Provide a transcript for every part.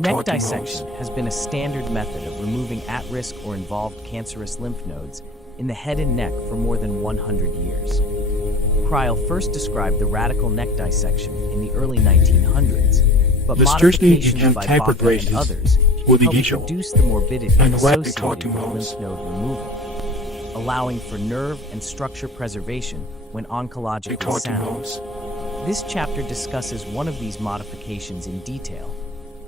Neck dissection has been a standard method of removing at-risk or involved cancerous lymph nodes in the head and neck for more than 100 years. Kreil first described the radical neck dissection in the early 1900s, but modifications by Baca and others helped reduce the morbidity associated with lymph node removal, allowing for nerve and structure preservation when oncologically sound. This chapter discusses one of these modifications in detail: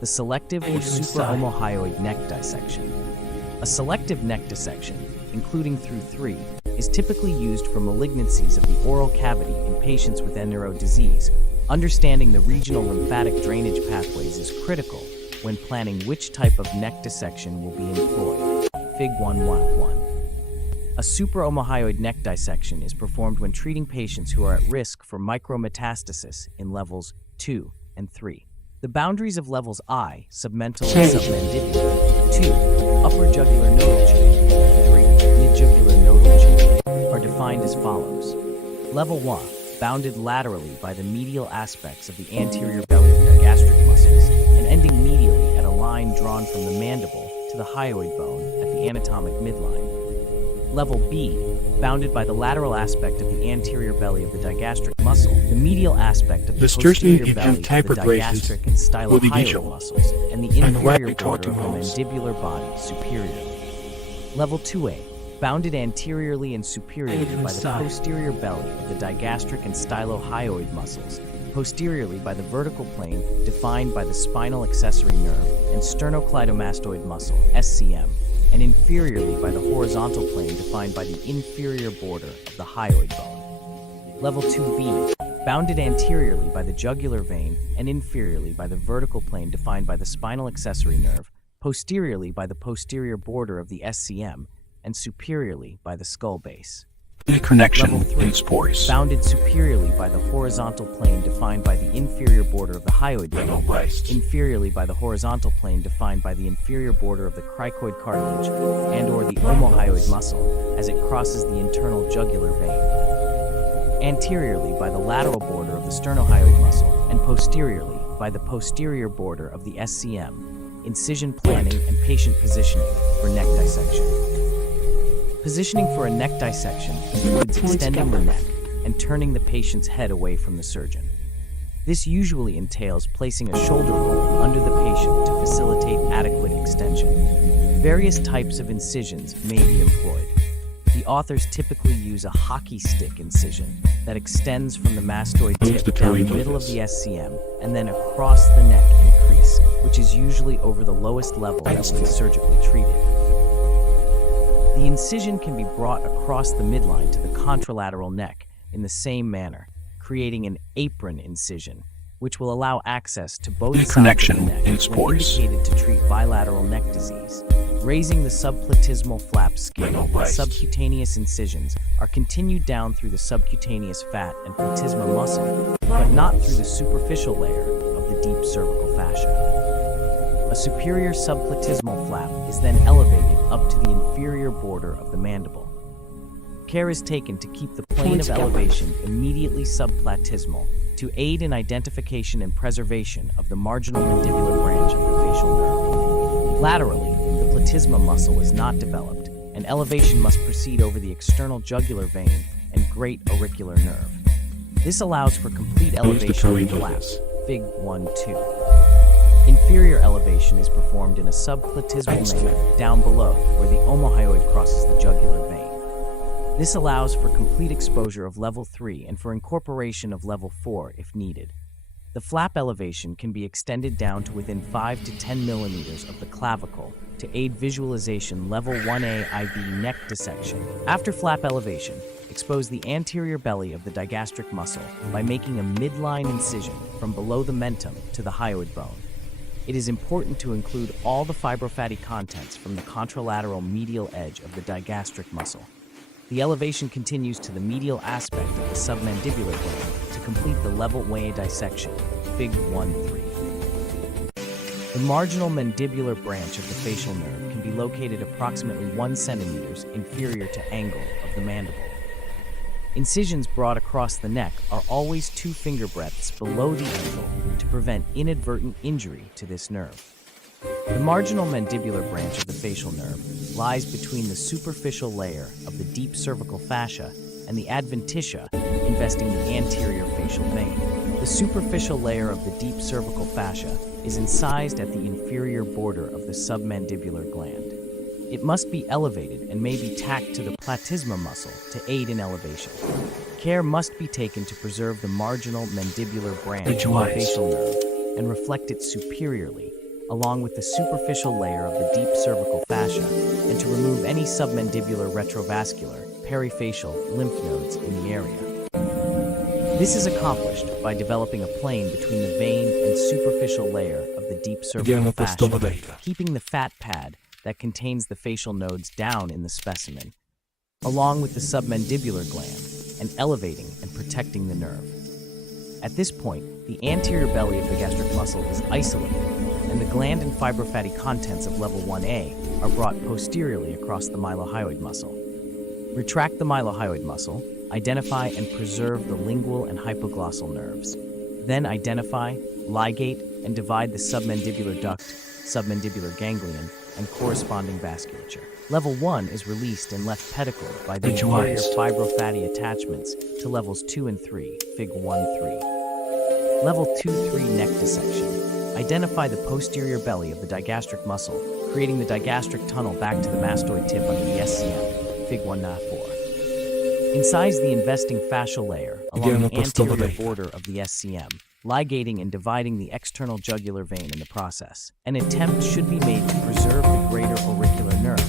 the selective or supraomohyoid neck dissection. A selective neck dissection, including through 3, is typically used for malignancies of the oral cavity in patients with enero disease. Understanding the regional lymphatic drainage pathways is critical when planning which type of neck dissection will be employed. Fig 1.1. A supraomohyoid neck dissection is performed when treating patients who are at risk for micrometastasis in levels 2 and 3. The boundaries of levels I, submental and submandibular, 2, upper jugular nodal chain, 3, midjugular nodal chain, are defined as follows. Level 1, bounded laterally by the medial aspects of the anterior belly of the digastric muscles and ending medially at a line drawn from the mandible to the hyoid bone at the anatomic midline. Level B, bounded by the lateral aspect of the anterior belly of the digastric muscle, the medial aspect of the posterior belly of the digastric and stylohyoid muscles, and the inferior border of the mandibular body superiorly. Level 2A, bounded anteriorly and superiorly by the posterior belly of the digastric and stylohyoid muscles, posteriorly by the vertical plane defined by the spinal accessory nerve and sternocleidomastoid muscle, SCM, and inferiorly by the horizontal plane defined by the inferior border of the hyoid bone. Level 2B, bounded anteriorly by the jugular vein and inferiorly by the vertical plane defined by the spinal accessory nerve, posteriorly by the posterior border of the SCM, and superiorly by the skull base. Connection Level 3, in spores. bounded superiorly by the horizontal plane defined by the inferior border of the hyoid bone, inferiorly by the horizontal plane defined by the inferior border of the cricoid cartilage and/or the omohyoid muscle as it crosses the internal jugular vein, anteriorly by the lateral border of the sternohyoid muscle, and posteriorly by the posterior border of the SCM. Incision planning and patient positioning for neck dissection. Positioning for a neck dissection includes extending the neck and turning the patient's head away from the surgeon. This usually entails placing a shoulder roll under the patient to facilitate adequate extension. Various types of incisions may be employed. The authors typically use a hockey stick incision that extends from the mastoid tip down the middle of the SCM and then across the neck in a crease, which is usually over the lowest level that will be surgically treated. The incision can be brought across the midline to the contralateral neck in the same manner, creating an apron incision, which will allow access to both sides of the neck when indicated to treat bilateral neck disease. Raising the subplatysmal flap skin, subcutaneous incisions are continued down through the subcutaneous fat and platysma muscle, but not through the superficial layer of the deep cervical fascia. A superior subplatysmal flap is then elevated up to the inferior border of the mandible. Care is taken to keep the plane of elevation immediately subplatysmal to aid in identification and preservation of the marginal mandibular branch of the facial nerve. Laterally, the platysma muscle is not developed, and elevation must proceed over the external jugular vein and great auricular nerve. This allows for complete elevation of the flaps. Fig 1.2. Inferior elevation is performed in a subplatysmal manner down below where the omohyoid crosses the jugular vein. This allows for complete exposure of level 3 and for incorporation of level 4 if needed. The flap elevation can be extended down to within 5 to 10 millimeters of the clavicle to aid visualization. Level 1A IV neck dissection. After flap elevation, expose the anterior belly of the digastric muscle by making a midline incision from below the mentum to the hyoid bone. It is important to include all the fibrofatty contents from the contralateral medial edge of the digastric muscle. The elevation continues to the medial aspect of the submandibular bone to complete the level 1A dissection, Fig 1.3. The marginal mandibular branch of the facial nerve can be located approximately 1 centimeters inferior to angle of the mandible. Incisions brought across the neck are always 2 finger breadths below the angle to prevent inadvertent injury to this nerve. The marginal mandibular branch of the facial nerve lies between the superficial layer of the deep cervical fascia and the adventitia, investing the anterior facial vein. The superficial layer of the deep cervical fascia is incised at the inferior border of the submandibular gland. It must be elevated and may be tacked to the platysma muscle to aid in elevation. Care must be taken to preserve the marginal mandibular branch of the facial nerve and reflect it superiorly, along with the superficial layer of the deep cervical fascia, and to remove any submandibular retrovascular, perifacial lymph nodes in the area. This is accomplished by developing a plane between the vein and superficial layer of the deep cervical fascia, keeping the fat pad that contains the facial nodes down in the specimen, along with the submandibular gland, and elevating and protecting the nerve. At this point, the anterior belly of the gastric muscle is isolated, and the gland and fibrofatty contents of level 1A are brought posteriorly across the mylohyoid muscle. Retract the mylohyoid muscle, identify and preserve the lingual and hypoglossal nerves. Then identify, ligate, and divide the submandibular duct, submandibular ganglion, and corresponding vasculature. Level 1 is released and left pedicled by the inferior fibrofatty attachments to levels 2 and 3, Fig 1-3. Level 2-3 neck dissection. Identify the posterior belly of the digastric muscle, creating the digastric tunnel back to the mastoid tip under the SCM, Fig 1-4. Incise the investing fascial layer along the anterior border of the SCM, ligating and dividing the external jugular vein in the process. An attempt should be made to preserve the greater auricular nerve,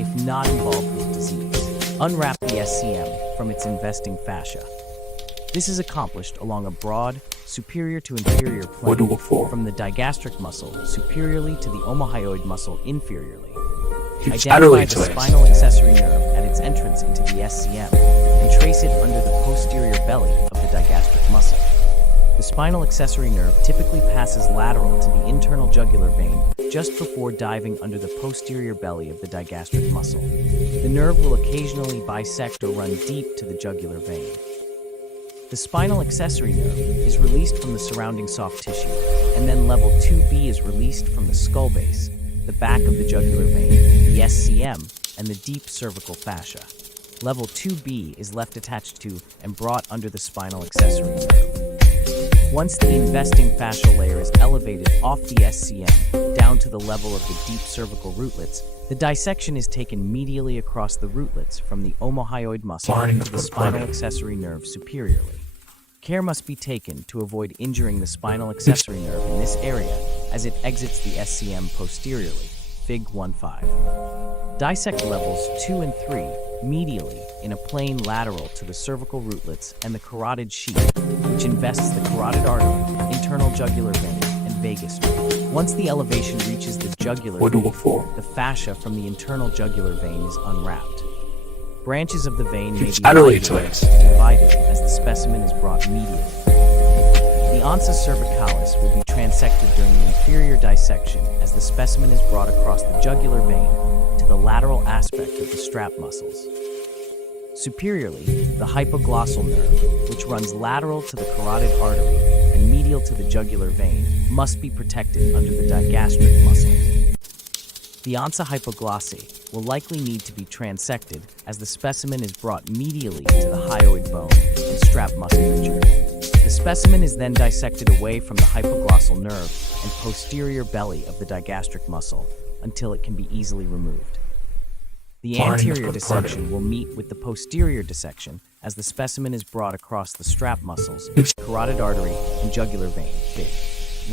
if not involved with disease. Unwrap the SCM from its investing fascia. This is accomplished along a broad, superior to inferior plane from the digastric muscle superiorly to the omohyoid muscle inferiorly. Identify the spinal accessory nerve at its entrance into the SCM and trace it under the posterior belly of the digastric muscle. The spinal accessory nerve typically passes lateral to the internal jugular vein just before diving under the posterior belly of the digastric muscle. The nerve will occasionally bisect or run deep to the jugular vein. The spinal accessory nerve is released from the surrounding soft tissue, and then level 2B is released from the skull base, the back of the jugular vein, the SCM, and the deep cervical fascia. Level 2B is left attached to and brought under the spinal accessory nerve. Once the investing fascial layer is elevated off the SCM down to the level of the deep cervical rootlets, the dissection is taken medially across the rootlets from the omohyoid muscle to the spinal accessory nerve superiorly. Care must be taken to avoid injuring the spinal accessory nerve in this area as it exits the SCM posteriorly, Fig 1-5. Dissect levels 2 and 3 medially in a plane lateral to the cervical rootlets and the carotid sheath, which invests the carotid artery, internal jugular vein, and vagus nerve. Once the elevation reaches the jugular vein, the fascia from the internal jugular vein is unwrapped. Branches of the vein may be divided as the specimen is brought medially. The ansa cervicalis will be transected during the inferior dissection as the specimen is brought across the jugular vein to the lateral aspect of the strap muscles. Superiorly, the hypoglossal nerve, which runs lateral to the carotid artery and medial to the jugular vein, must be protected under the digastric muscle. The ansa hypoglossae will likely need to be transected as the specimen is brought medially to the hyoid bone and strap musculature. The specimen is then dissected away from the hypoglossal nerve and posterior belly of the digastric muscle until it can be easily removed. The anterior dissection will meet with the posterior dissection as the specimen is brought across the strap muscles, carotid artery, and jugular vein, Fig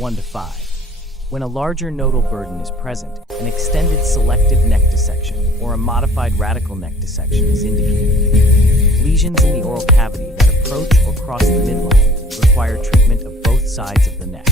1-5. When a larger nodal burden is present, an extended selective neck dissection or a modified radical neck dissection is indicated. Lesions in the oral cavity that approach or cross the midline require treatment of both sides of the neck.